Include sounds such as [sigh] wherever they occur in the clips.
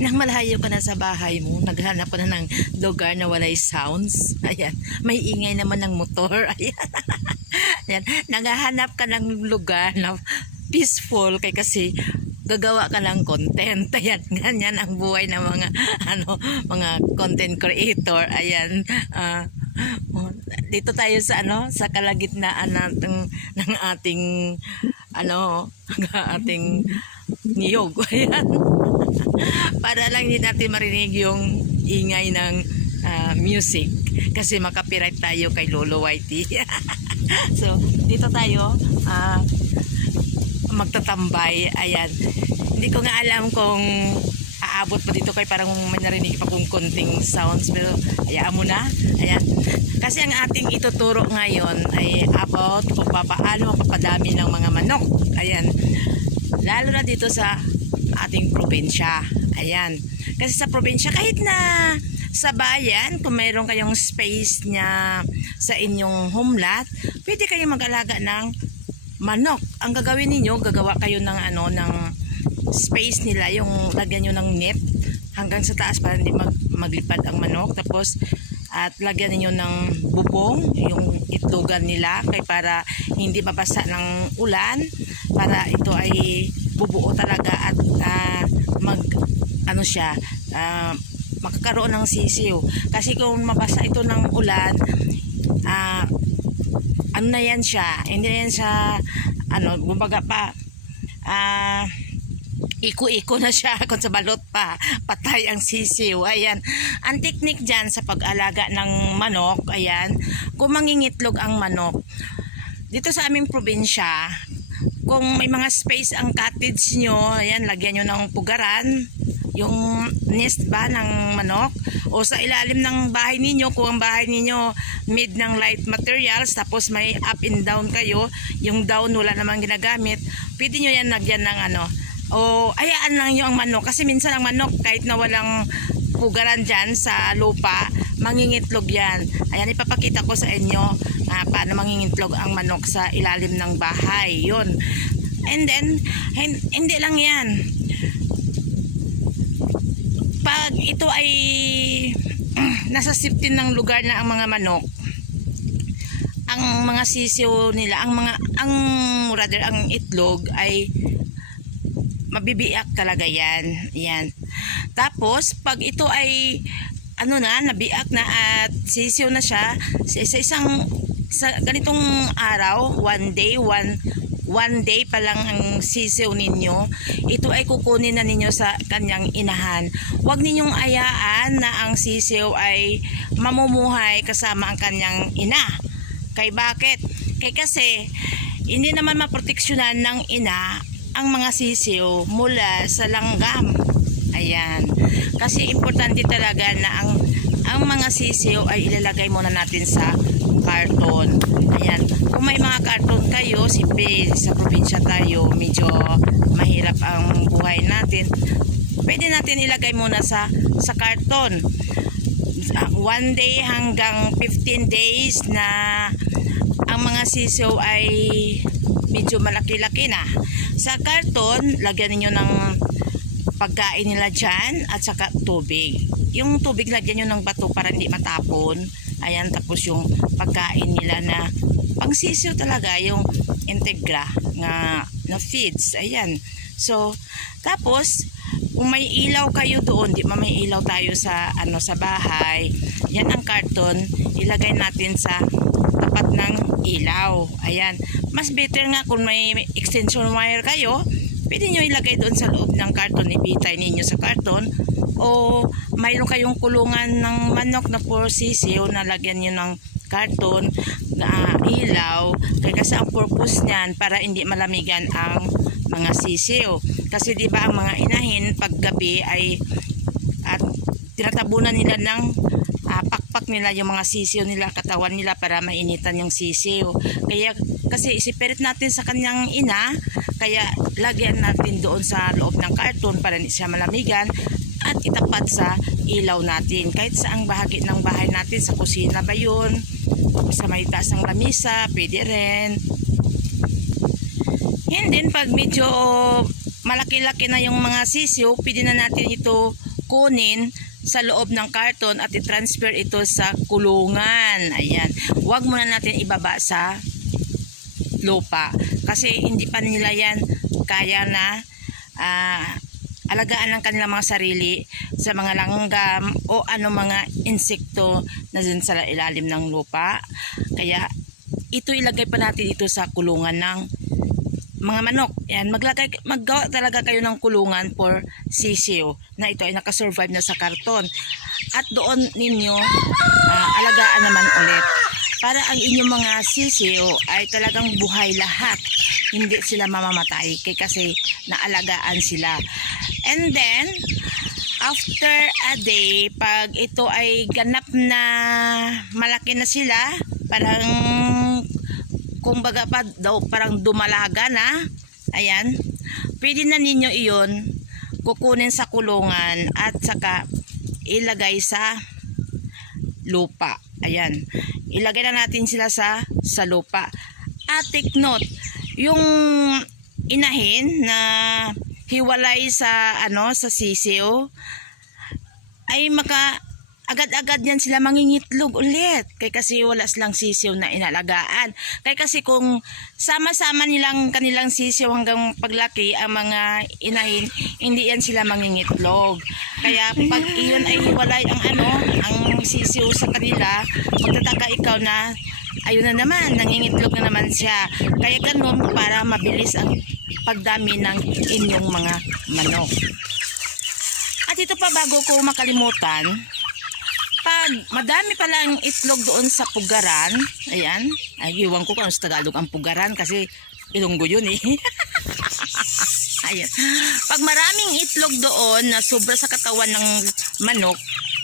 nang malayo ka na sa bahay mo, naghanap ka na ng lugar na walay sounds. [laughs] Ayan, may ingay naman ng motor. [laughs] Ayan. Ayan, naghahanap ka ng lugar na peaceful kay kasi gagawa ka ng content. [laughs] Ayan, ganyan ang buhay ng mga ano, mga content creator. Ayan, oh, dito tayo sa ano, sa kalagitnaan natin ng ating ano, ng ating niyog. Ayan. [laughs] Para lang hindi natin marinig yung ingay ng ah, music kasi makapiright tayo kay Lolo Whitey. [laughs] so, dito tayo ah, magtatambay. Ayan. Hindi ko nga alam kung aabot pa dito kay parang may narinig pa kong konting sounds pero hayaan mo na. Ayan. Kasi ang ating ituturo ngayon ay about kung paano papadami ng mga manok. Ayan. Lalo na dito sa ating probinsya. Ayan. Kasi sa probinsya, kahit na sa bayan, kung mayroon kayong space niya sa inyong homeland, pwede kayong mag-alaga ng manok. Ang gagawin ninyo, gagawa kayo ng ano, ng space nila, yung lagyan nyo ng net hanggang sa taas para hindi mag, maglipad ang manok. Tapos, at lagyan niyo ng bubong, yung itlogan nila, kay para hindi mabasa ng ulan, para ito ay bubuo talaga at ah, mag, ano siya, ah, makakaroon ng sisiw. Kasi kung mabasa ito ng ulan, ah, ano na yan siya, hindi na yan siya, ano, kumbaga pa, ah, iko-iko na siya [laughs] kung sa balot pa patay ang sisiw ayan ang technique dyan sa pag-alaga ng manok ayan kung mangingitlog ang manok dito sa aming probinsya kung may mga space ang cottage nyo ayan lagyan nyo ng pugaran yung nest ba ng manok o sa ilalim ng bahay ninyo kung ang bahay ninyo made ng light materials tapos may up and down kayo yung down wala namang ginagamit pwede nyo yan lagyan ng ano o hayaan lang nyo ang manok kasi minsan ang manok kahit na walang pugaran dyan sa lupa mangingitlog yan. Ayan ipapakita ko sa inyo ah, paano mangingitlog ang manok sa ilalim ng bahay. Yun. And then hin- hindi lang yan. Pag ito ay [clears throat] nasa safety ng lugar na ang mga manok ang mga sisiw nila ang mga ang rather ang itlog ay mabibiyak talaga yan. Yan. Tapos pag ito ay ano na nabiak na at sisiw na siya. Sa, sa isang sa ganitong araw one day one one day pa lang ang sisiw ninyo. Ito ay kukunin na ninyo sa kanyang inahan. Huwag ninyong ayaan na ang sisiw ay mamumuhay kasama ang kanyang ina. Kay bakit? Kay kasi hindi naman maproteksyonan ng ina ang mga sisiw mula sa langgam. Ayan kasi importante talaga na ang ang mga sisiw ay ilalagay muna natin sa karton. Ayan. Kung may mga karton kayo, siyempre sa probinsya tayo, medyo mahirap ang buhay natin. Pwede natin ilagay muna sa sa karton. Ah, One day hanggang 15 days na ang mga sisiw ay medyo malaki-laki na. Sa karton, lagyan niyo ng pagkain nila dyan at saka tubig. Yung tubig lagyan nyo ng bato para hindi matapon. Ayan, tapos yung pagkain nila na pangsisiw talaga, yung integra nga na feeds. Ayan. So, tapos, kung may ilaw kayo doon, di ba may ilaw tayo sa ano sa bahay, yan ang karton, ilagay natin sa tapat ng ilaw. Ayan. Mas better nga kung may extension wire kayo, pwede nyo ilagay doon sa loob ng karton, ibitay ninyo sa karton, o mayroon kayong kulungan ng manok na puro sisiw na lagyan nyo ng karton na ilaw. Kaya kasi ang purpose niyan para hindi malamigan ang mga sisiw. Kasi di ba ang mga inahin paggabi ay at tinatabunan nila ng ah, pakpak nila yung mga sisiw nila katawan nila para mainitan yung sisiw. Kaya kasi isipirit natin sa kanyang ina kaya lagyan natin doon sa loob ng karton para hindi siya malamigan at itapat sa ilaw natin kahit saang bahagi ng bahay natin sa kusina ba yun sa may taas ng lamisa pwede rin and then pag medyo malaki-laki na yung mga sisiw pwede na natin ito kunin sa loob ng karton at i-transfer ito sa kulungan. Ayan. Huwag muna natin ibaba sa lupa. Kasi hindi pa nila yan kaya na ah, alagaan ng kanilang mga sarili sa mga langgam o ano mga insekto na dyan sa ilalim ng lupa. Kaya ito ilagay pa natin dito sa kulungan ng mga manok. Yan, maglagay, maggawa talaga kayo ng kulungan for sisiyo na ito ay nakasurvive na sa karton. At doon ninyo ah, alagaan naman ulit. Para ang inyong mga sisiyo ay talagang buhay lahat. Hindi sila mamamatay kay kasi naalagaan sila. And then, after a day, pag ito ay ganap na malaki na sila, parang kumbaga pa daw parang dumalaga na, ayan, pwede na ninyo iyon kukunin sa kulungan at saka ilagay sa lupa. Ayan. Ilagay na natin sila sa sa lupa. At take note, yung inahin na hiwalay sa ano sa sisiyo ay maka agad-agad yan sila mangingitlog ulit. Kaya kasi wala silang sisiw na inalagaan. Kaya kasi kung sama-sama nilang kanilang sisiw hanggang paglaki ang mga inahin, hindi yan sila mangingitlog. Kaya pag iyon ay hiwalay ang ano, ang sisiw sa kanila, magtataka ikaw na ayun na naman, nangingitlog na naman siya. Kaya ganun para mabilis ang pagdami ng inyong mga manok. At ito pa bago ko makalimutan, pag madami pala ang itlog doon sa pugaran, ayan, ay iwan ko kung sa Tagalog ang pugaran kasi ilonggo yun eh. [laughs] ayan. Pag maraming itlog doon na sobra sa katawan ng manok,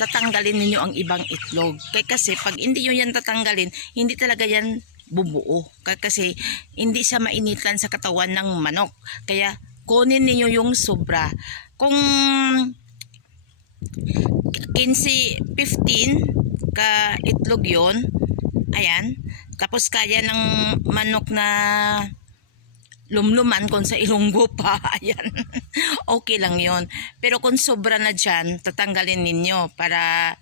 tatanggalin ninyo ang ibang itlog. Kaya kasi pag hindi nyo yan tatanggalin, hindi talaga yan bubuo. Kaya kasi hindi siya mainitan sa katawan ng manok. Kaya kunin ninyo yung sobra. Kung 15, 15 ka itlog yon ayan tapos kaya ng manok na lumluman kung sa ilonggo pa. [laughs] Ayan. Okay lang yon pero kung sobra na dyan tatanggalin ninyo para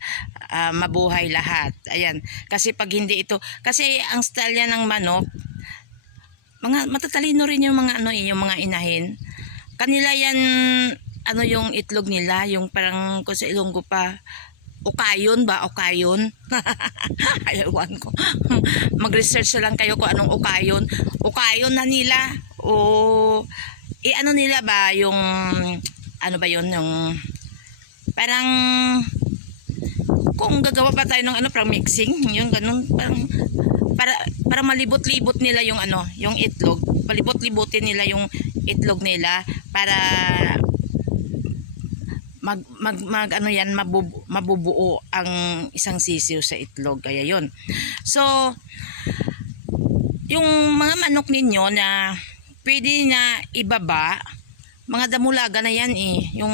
ah, mabuhay lahat. Ayan. Kasi pag hindi ito kasi ang style yan ng manok mga matatalino rin yung mga ano eh, yung mga inahin. Kanila yan ano yung itlog nila yung parang kung sa ilonggo pa ukayon ba? Ukayon? [laughs] Ayawan ko. [laughs] Mag-research lang kayo kung anong ukayon. Ukayon na nila o i ano nila ba yung ano ba yun yung parang kung gagawa pa tayo ng ano parang mixing yung ganun parang para para malibot-libot nila yung ano yung itlog. Palibot-libotin nila yung itlog nila para mag, mag, mag ano yan mabubu, mabubuo ang isang sisiw sa itlog. Kaya yon so yung mga manok ninyo na pwede na ibaba. Mga damulaga na yan eh. Yung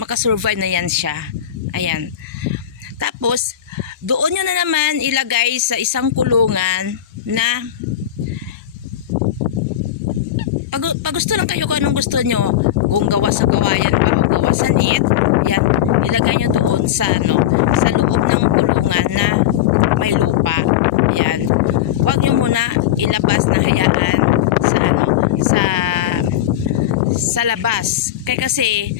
makasurvive na yan siya. Ayan. Tapos doon nyo na naman ilagay sa isang kulungan na pag, pag gusto lang kayo kung anong gusto nyo, kung gawa sa gawayan pa o gawa sa net, yan, ilagay nyo doon sa ano, sa loob ng kulungan na may lupa. Yan. Huwag nyo muna ilabas na hayaan sa sa labas. Kaya kasi,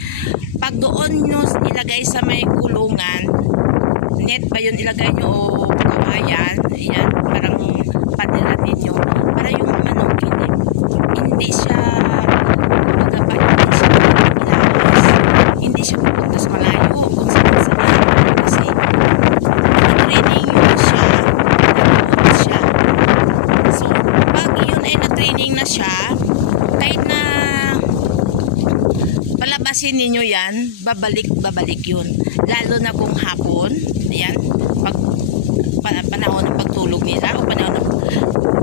pag doon nyo ilagay sa may kulungan, net ba yun ilagay nyo o kawayan, yan, parang paniran ninyo, para yung manok hindi, hindi siya magapa, hindi siya ilawas, hindi siya pupunta sa malayo kung saan saan, kasi na-training yun siya, nanonood siya. So, pag yun ay na-training na siya, kahit na palabasin ninyo yan, babalik, babalik yun. Lalo na kung hapon, ayan, pag pa- panahon ng pagtulog nila o panahon ng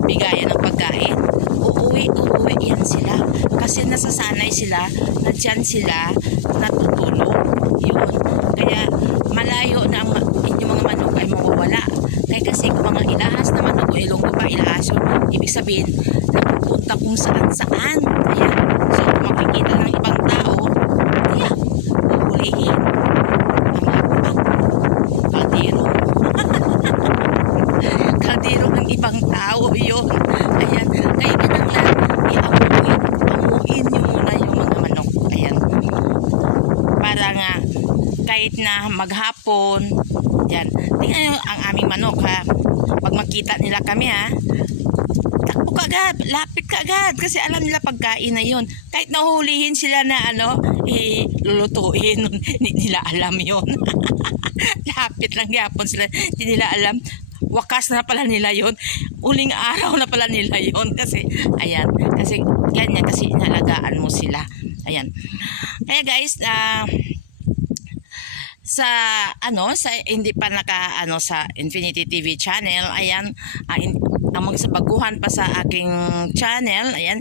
bigayan ng pagkain, uuwi, uuwi yan sila. Kasi nasasanay sila na dyan sila natutulog. Yun. Kaya malayo na ang inyong mga manok ay mawawala. Kaya kasi kung mga ilahas na manok o ilonggo pa ilahas yun, ibig sabihin, napupunta kung saan saan. Ayan. So, makikita ng ibang tao, uwiin. Ang lakbang. [laughs] Kadiro. Kadiro ng ibang tao yun. Ayan. Kaya kinanglan, iamuin. Amuin nyo muna yung mga manok. Ayan. Para nga, kahit na maghapon, yan. Tingnan nyo ang aming manok ha. Pag makita nila kami ha, takbo ka agad, lapit ka agad kasi alam nila pagkain na yun. Kahit nahuhulihin sila na ano, eh, lulutuin, [laughs] hindi nila alam yun. [laughs] lapit lang yapon sila, hindi nila alam. Wakas na pala nila yon Uling araw na pala nila yon Kasi, ayan, kasi ganyan, kasi inalagaan mo sila. Ayan. Kaya guys, ah, sa ano sa hindi pa naka ano sa Infinity TV channel ayan in, ang magsabaguhan pa sa aking channel ayan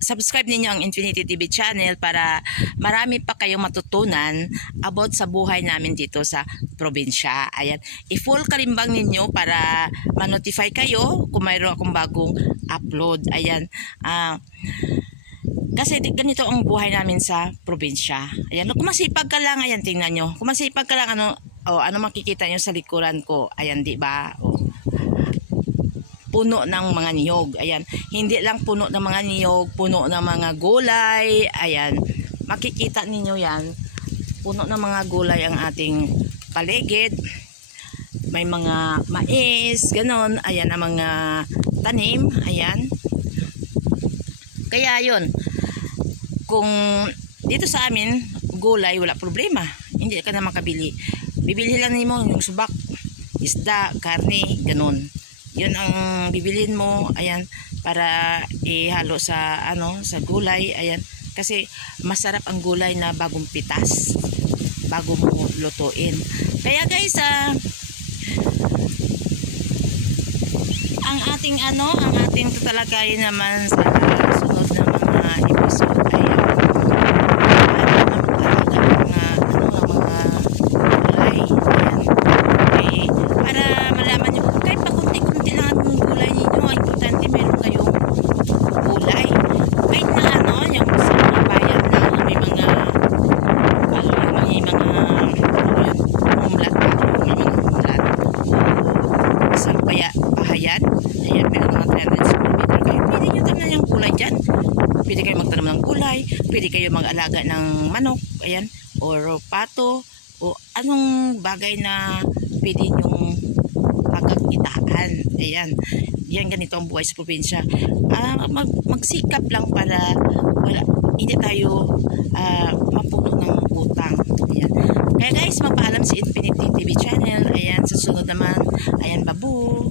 subscribe ninyo ang Infinity TV channel para marami pa kayong matutunan about sa buhay namin dito sa probinsya ayan i-full kalimbang ninyo para ma-notify kayo kung mayroon akong bagong upload ayan ah kasi di- ganito ang buhay namin sa probinsya. Ayan, kung masipag ka lang, ayan, tingnan nyo. Kung masipag ka lang, ano, oh, ano makikita nyo sa likuran ko. Ayan, di ba? Oh. Puno ng mga niyog. Ayan, hindi lang puno ng mga niyog, puno ng mga gulay. Ayan, makikita ninyo yan. Puno ng mga gulay ang ating paligid. May mga mais, ganon. Ayan, ang mga tanim. Ayan. Kaya yun, kung dito sa amin, gulay, wala problema. Hindi ka na makabili. Bibili lang mo yung subak, isda, karne, ganun. Yun ang bibilin mo, ayan, para ihalo sa, ano, sa gulay, ayan. Kasi masarap ang gulay na bagong pitas, bago mo lutuin. Kaya guys, ah, ang ating ano, ang ating tatalakay naman sa sunod na mga episode ay ang ano, mga ano, mga gulay. Ayan. Okay. Para malaman nyo, kahit pa kunti-kunti lang ang gulay ninyo, ang importante meron kayong gulay. Kahit na ano, yung sa mga bayan na may mga ano, may mga ano yun, umlat, may mga umlat sa kaya pahayan. Ayan, meron mga 300 square meter kayo. Pwede nyo tanaman yung gulay dyan. Pwede kayo magtanong ng gulay. Pwede kayo mag-alaga ng manok. Ayan. Or pato. O anong bagay na pwede nyong pagkakitaan. Ayan. Yan ganito ang buhay sa probinsya. Ah, mag, magsikap lang para wala, hindi tayo ah, mapuno ng utang. Ayan. Kaya guys, mapaalam si Infinity TV channel. Ayan, sa sunod naman. Ayan, babu.